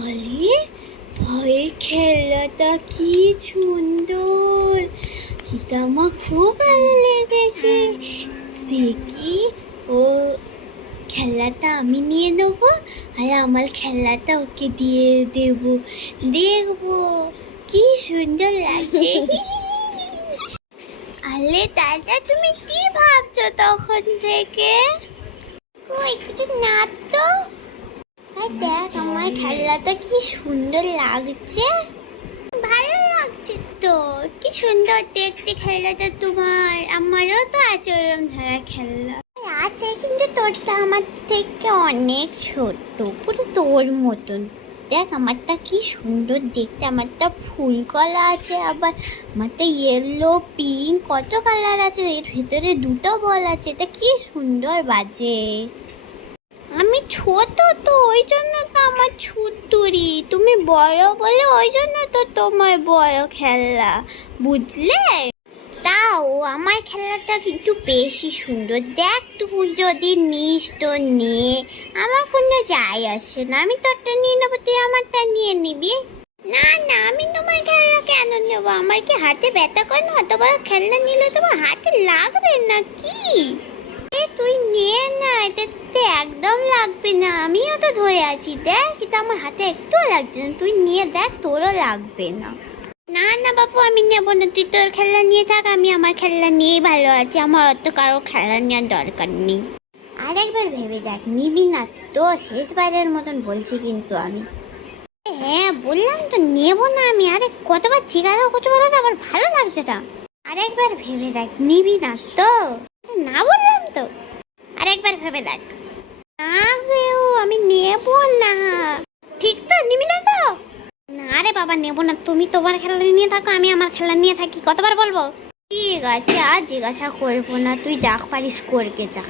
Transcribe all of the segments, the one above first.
আরে ভয়ের খেলাটা কি সুন্দর! এটা আমার খুব ভালো লেগেছে। দেখি, ও খেলাটা আমি নিয়ে নেবো আর আমার খেলাটা ওকে দিয়ে দেবো। দেখবো কি সুন্দর লাগছে। আরে দাদা, তুমি কি ভাবছো তখন থেকে? কই কিছু না তো। দেখ আমার খেলাটা কি সুন্দর লাগছে। ভালো লাগছে তো, কি সুন্দর দেখতে খেলাটা তোমার। আমারও তো আছে ওরকম ধরা খেলা আছে, কিন্তু তোরটা আমার থেকে অনেক ছোট, পুরো তোর মতন। দেখ আমারটা কি সুন্দর দেখতে, আমারটা ফুল কলা আছে, আবার আমারটা ইয়েলো পিঙ্ক কত কালার আছে, এর ভেতরে দুটো বল আছে। এটা কি সুন্দর বাজে। আমি ছোট তো, ওই জন্য তো আমার ছুটুরি। তুমি বড় বলে ওই জন্য তো তোমার বড় খেলা, বুঝলে? তাও আমার খেলাটা কিন্তু বেশি সুন্দর। দেখ তুই যদি নিস তো নে, আমার কোনো যায় আসে না। আমি তোরটা নিয়ে নেবো, তুই আমারটা নিয়ে নিবি। না না, আমি তোমার খেলা কেন নেবো? আমার কি হাতে ব্যথা করে না? অত বড় খেলনা নিলে তোমার হাতে লাগবে না কি? তুই নে না, এটাতে একদম লাগবে না। আমিও তো ধরে আছি, দেখ এটা আমার হাতে একটুও লাগছে না। তুই নিয়ে দেখ, তোরও লাগবে না। না না বাবু, আমি নেবো না। তুই তোর খেলনা নিয়ে থাক, আমি আমার খেলনা নিয়েই ভালো আছি। আমার অত কারো খেলনা নেওয়ার দরকার নেই। আরেকবার ভেবে দেখ, নিবি না তো? শেষবারের মতন বলছি কিন্তু আমি। হ্যাঁ বললাম তো নেবো না আমি। আরে কতবার জিজ্ঞাসা করছো বলো তো, আমার ভালো লাগছে না। আরেকবার ভেবে দেখ, নিবি না তো? না বললাম তো, আরেকবার ভেবে দেখ। না গো, আমি নেবো না। ঠিক তো, নিবি না তো? না রে বাবা, নেবো না। তুমি তোমার খেলা নিয়ে থাকো, আমি আমার খেলা নিয়ে থাকি। কতবার বলবো? ঠিক আছে, আর জিজ্ঞাসা করবো না। তুই যা পারিস করকে যা।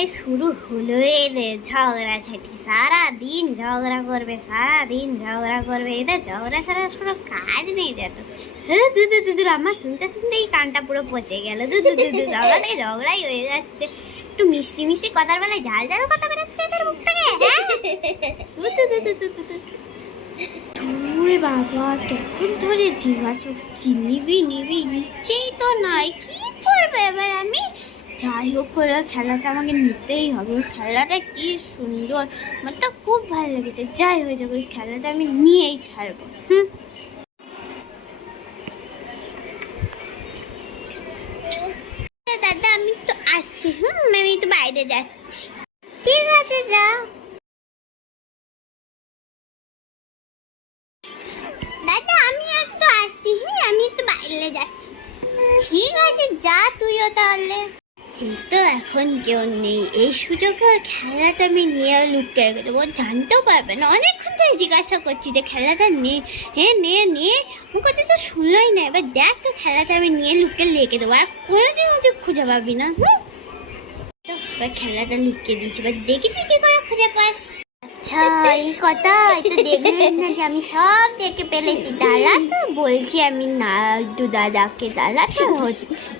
এই শুরু হলো এদের ঝগড়াঝাটি। সারাদিন ঝগড়া করবে, সারাদিন ঝগড়া করবে। এদের ঝগড়া ছাড়া কোনো কাজ নেই যেত। হ্যাঁ দুদু দুদু, আমার শুনতে শুনতেই কানটা পুরো পচে গেল। দুদু দুদু, ঝগড়া থেকে ঝগড়াই হয়ে যাচ্ছে। একটু মিষ্টি মিষ্টি কথার বেলায় ঝাল ঝাল কথা বেরোচ্ছে এদের মুখ থেকে। তুই বাবা তখন ধরে জিজ্ঞাসা করছি, নিবি নিবি, নিচেই তো নাই। কি করবে এবার আমি? যাই হোক করে খেলাটা আমাকে নিতেই হবে। ওই খেলাটা কি সুন্দর, আমার তো খুব ভালো লেগেছে। যাই হয়ে যাবে, ওই খেলাটা আমি নিয়েই ছাড়বো। দাদা আমি তো আসছি। আমি তো বাইরে যাচ্ছি। ঠিক আছে যা। দাদা আমি একটু আসছি। আমি একটু বাইরে যাচ্ছি। ঠিক আছে যা তুইও তাহলে। এই তো এখন কেউ নেই, এই সুযোগে ওর খেলাটা আমি নিয়ে লুকিয়ে দেবো। জানতেও পারবে না। অনেকক্ষণ থেকে জিজ্ঞাসা করছি যে খেলাটা নে, হ্যাঁ নে নে, ও কথা তো শুনলোই না। এবার দেখ তো, খেলাটা আমি নিয়ে লুকিয়ে রেখে দেবো, আর কোনোদিন হচ্ছে খুঁজে পাবি না। তো এবার খেলাটা লুকিয়ে দিয়েছি, এবার দেখেছি কি করে খুঁজে পাস। আচ্ছা এই কথা, এটা দেখলেন না যে আমি সব দেখে ফেলেছি। দাদা তো বলছি আমি না, দাদাকে দাদা তো হচ্ছে।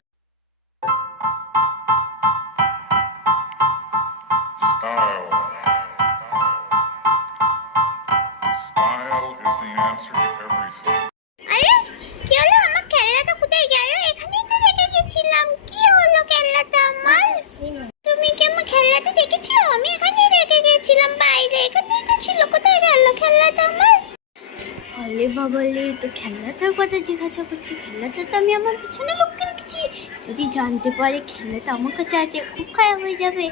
Style. Style is the answer to everything. আরে কি হলো? আমার খেলনাটা কোথায় গেল? এখানেই তো রেখে গেছিলাম। কি হলো খেলনাটা আমার? তুমি কি আমার খেলনাটা দেখেছো? আমি এখানেই রেখে গেছিলাম বাইরে, এখানেই তো ছিল। কোথায় গেল খেলনাটা আমার? আরে বাবা লে, তো খেলনাটার কথা জিজ্ঞাসা করছি। খেলনাটা তো আমি আমার পিছনে লুকিয়ে রেখেছি। যদি জানতে পারে খেলনাটা আমার কাছে আছে, খুব খারাপ হয়ে যাবে।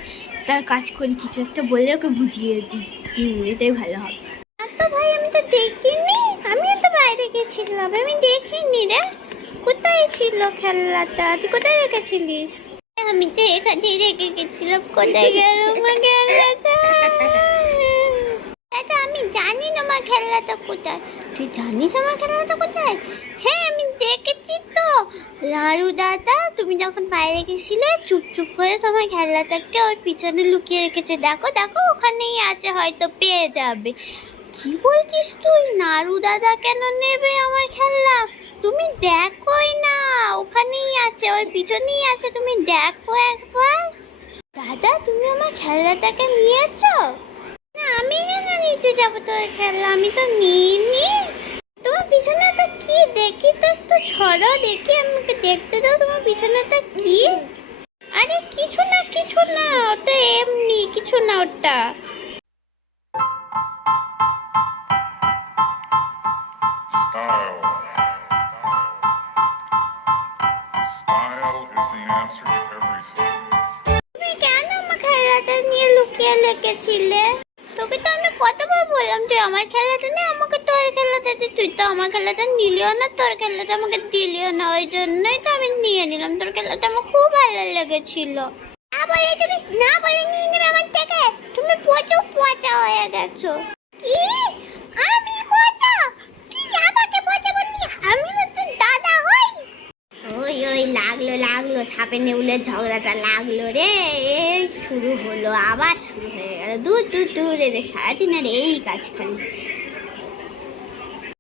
তার কাজ করি, কিছু একটা বলে ওকে বুঝিয়ে দিই। এটাই ভালো হবে। তো ভাই আমি তো দেখিনি, আমিও তো বাইরে গেছিলাম, আমি দেখিনি রে। কোথায় ছিল খেলনাটা? তুই কোথায় রেখেছিলিস? আমি তো এখানে রেখে গেছিলাম। কোথায় গেল আমার খেলনাটা? এটা আমি জানি না আমার খেলনাটা কোথায়। তুই জানিস আমার খেলনাটা কোথায়? হ্যাঁ আমি দেখেছি তো। লাড়ু দাদা তুমি যখন বাইরে গেছিলে, চুপ চুপ করে তোমার খেলনাটাকে ওর পিছনে লুকিয়ে রেখেছে। দেখো দেখো, ওখানেই আছে, হয়তো পেয়ে যাবে। কি বলছিস তুই? নাড়ু দাদা কেন নেবে আমার খেলনা? তুমি দেখোই না, ওখানেই আছে, ওর পিছনেই আছে। তুমি দেখো একবার। দাদা তুমি আমার খেলনাটাকে নিয়েছো? না আমি কেন নিতে যাবো তোর খেলনা? আমি তো নিইনি। তোমার বিছানাটা কি দেখি তো, একটু ছড়ো দেখি, আমাকে দেখতে দাও তোমার বিছানাটা কি। আরে কিছু না কিছু না, ওটা এমনি কিছু না ওটা। Style. Style is the answer to everything. তুমি কেন আমার খেলাটা নিয়ে লুকিয়ে রেখেছিলে? তোকে তো আমি কতবার বললাম তুই আমার খেলাটা নে, আমাকে তোর খেলাটা দে। তুই তো আমার খেলাটা নিলিও না, তোর খেলাটা আমাকে দিলিও না, ওই জন্যই তো আমি নিয়ে নিলাম। তোর খেলাটা আমার খুব ভালো লেগেছিল। না বলে তুমি না বলে নিয়ে নেবে আমার থেকে। তুমি প্রচুর পচা হয়ে গেছো। কি? আমি পচা? তুই আমাকে পচা বললি? আমি না তোর দাদা হই? ওই ওই লাগলো সাপে নেউলের ঝগড়াটা লাগলো রে। এই শুরু হলো, আবার শুরু হয়ে গেল। দূর রে, সারাদিন আর এই কাজ খালি।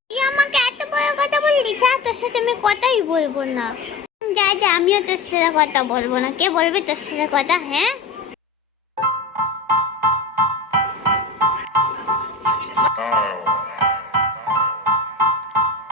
তুই আমাকে এত বড় কথা বললি, যা তোর সাথে আমি কথাই বলবো না। যা আমিও তোর সাথে কথা বলবো না। কে বলবে তোর সাথে কথা? হ্যাঁ, Style.